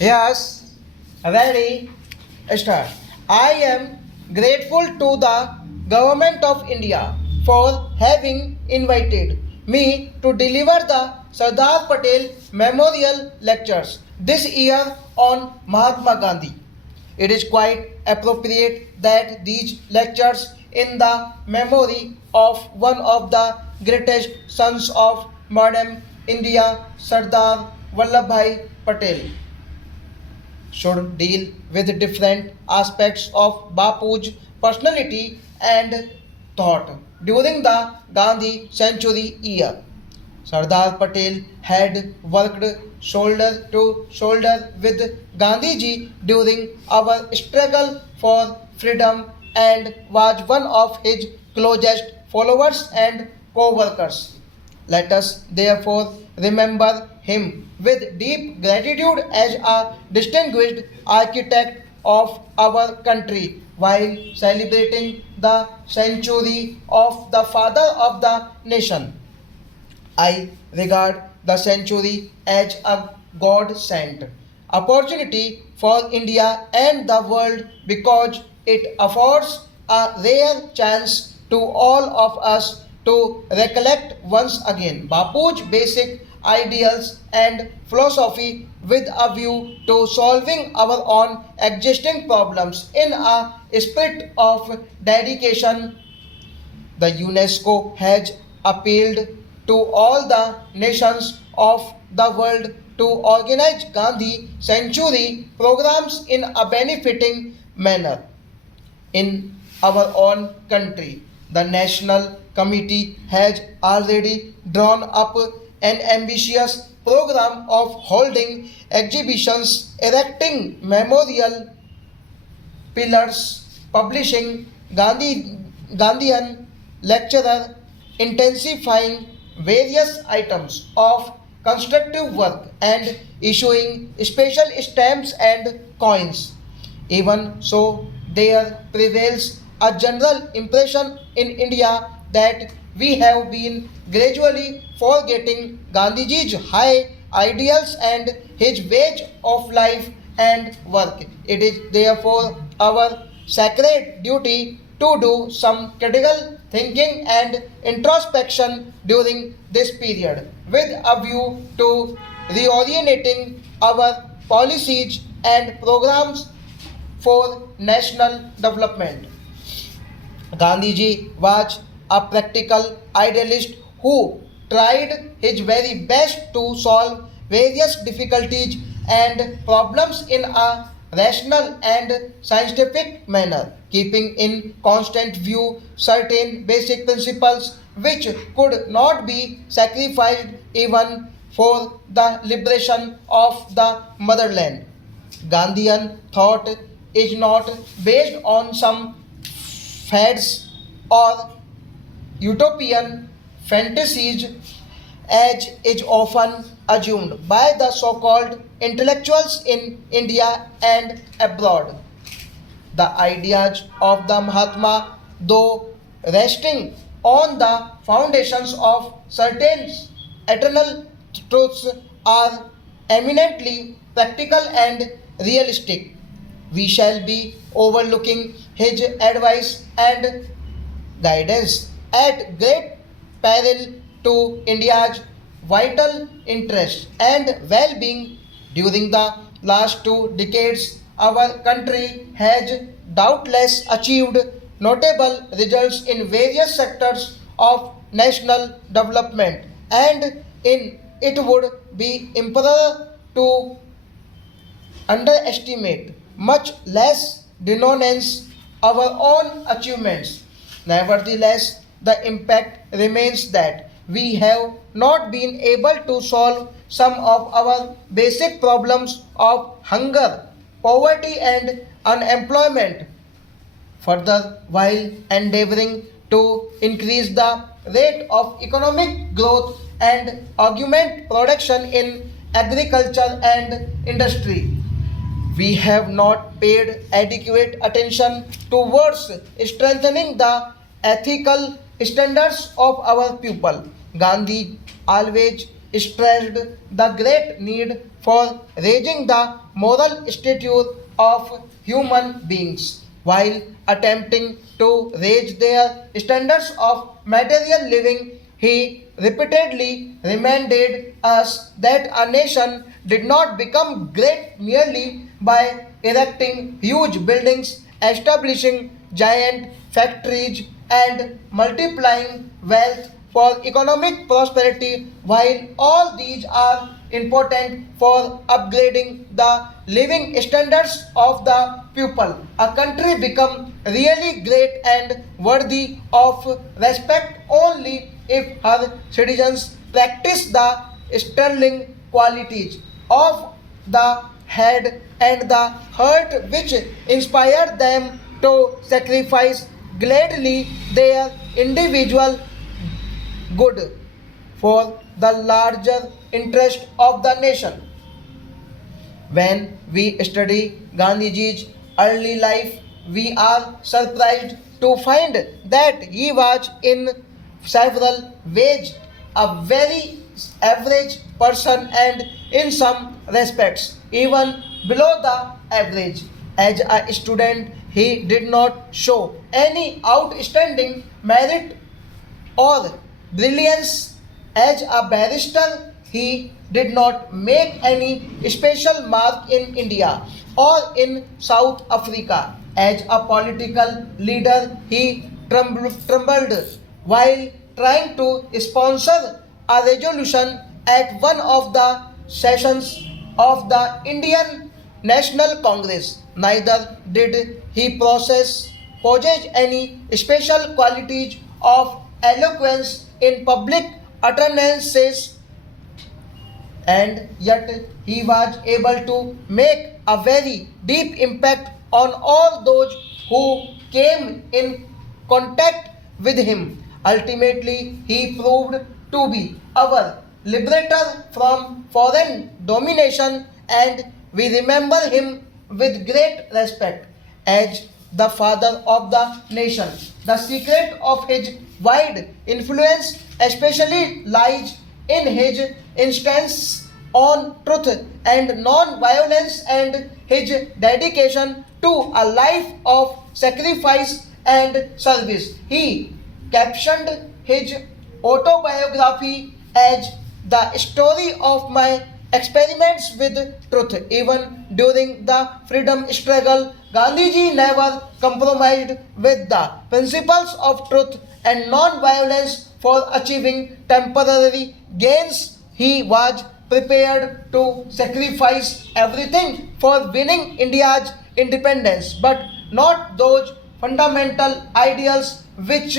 Yes, ready, start. I am grateful to the Government of India for having invited me to deliver the Sardar Patel Memorial Lectures this year on Mahatma Gandhi. It is quite appropriate that these lectures in the memory of one of the greatest sons of modern India, Sardar Vallabhbhai Patel, should deal with different aspects of Bapu's personality and thought. During the Gandhi century year, Sardar Patel had worked shoulder to shoulder with Gandhiji during our struggle for freedom and was one of his closest followers and co-workers. Let us therefore remember him with deep gratitude as a distinguished architect of our country while celebrating the century of the father of the nation. I regard the century as a God sent opportunity for India and the world because it affords a rare chance to all of us to recollect once again Bapu's basic ideals and philosophy with a view to solving our own existing problems in a spirit of dedication. The UNESCO has appealed to all the nations of the world to organize Gandhi Century programs in a benefiting manner. In our own country, the National Committee has already drawn up an ambitious program of holding exhibitions, erecting memorial pillars, publishing Gandhian lecturer, intensifying various items of constructive work and issuing special stamps and coins. Even so, there prevails a general impression in India that we have been gradually forgetting Gandhiji's high ideals and his way of life and work. It is therefore our sacred duty to do some critical thinking and introspection during this period with a view to reorientating our policies and programs for national development. Gandhiji was a practical idealist who tried his very best to solve various difficulties and problems in a rational and scientific manner, keeping in constant view certain basic principles which could not be sacrificed even for the liberation of the motherland. Gandhian thought is not based on some fads or utopian fantasies as is often assumed by the so called intellectuals in India and abroad. The ideas of the Mahatma, though resting on the foundations of certain eternal truths, are eminently practical and realistic. We shall be overlooking his advice and guidance at great peril to India's vital interests and well being. During the last 2 decades, our country has doubtless achieved notable results in various sectors of national development, and in it would be improper to underestimate, much less denounce our own achievements. Nevertheless, the impact remains that we have not been able to solve some of our basic problems of hunger, poverty, and unemployment. Further, while endeavoring to increase the rate of economic growth and augment production in agriculture and industry, we have not paid adequate attention towards strengthening the ethical standards of our people. Gandhi always stressed the great need for raising the moral stature of human beings while attempting to raise their standards of material living. He repeatedly reminded us that a nation did not become great merely by erecting huge buildings, establishing giant factories, and multiplying wealth for economic prosperity. While all these are important for upgrading the living standards of the people, a country become really great and worthy of respect only if her citizens practice the sterling qualities of the head and the heart which inspire them to sacrifice gladly their individual good for the larger interest of the nation. When we study Gandhiji's early life, we are surprised to find that he was in several ways a very average person and in some respects even below the average. As a student, he did not show any outstanding merit or brilliance. As a barrister, he did not make any special mark in India or in South Africa. As a political leader, he trembled while trying to sponsor a resolution at one of the sessions of the Indian National Congress. Neither did he possess any special qualities of eloquence in public utterances, and yet he was able to make a very deep impact on all those who came in contact with him. Ultimately, he proved to be our liberator from foreign domination, and we remember him with great respect as the father of the nation. The secret of his wide influence especially lies in his insistence on truth and non-violence and his dedication to a life of sacrifice and service. He captioned his autobiography as the story of my experiments with truth. Even during the freedom struggle, Gandhiji never compromised with the principles of truth and non-violence for achieving temporary gains. He was prepared to sacrifice everything for winning India's independence, but not those fundamental ideals which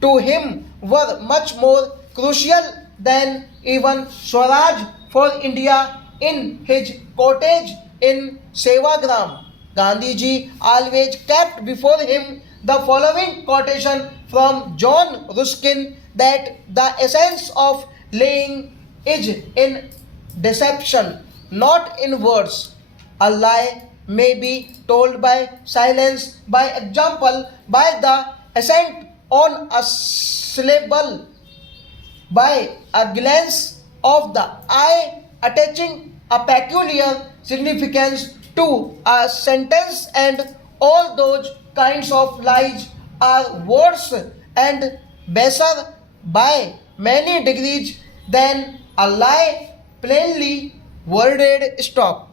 to him were much more crucial than even Swaraj for India. In his cottage in Sevagram, Gandhiji always kept before him the following quotation from John Ruskin, that the essence of lying is in deception, not in words. A lie may be told by silence, by example, by the accent on a syllable, by a glance of the eye attaching a peculiar significance to a sentence, and all those kinds of lies are worse and baser by many degrees than a lie plainly worded. Stop.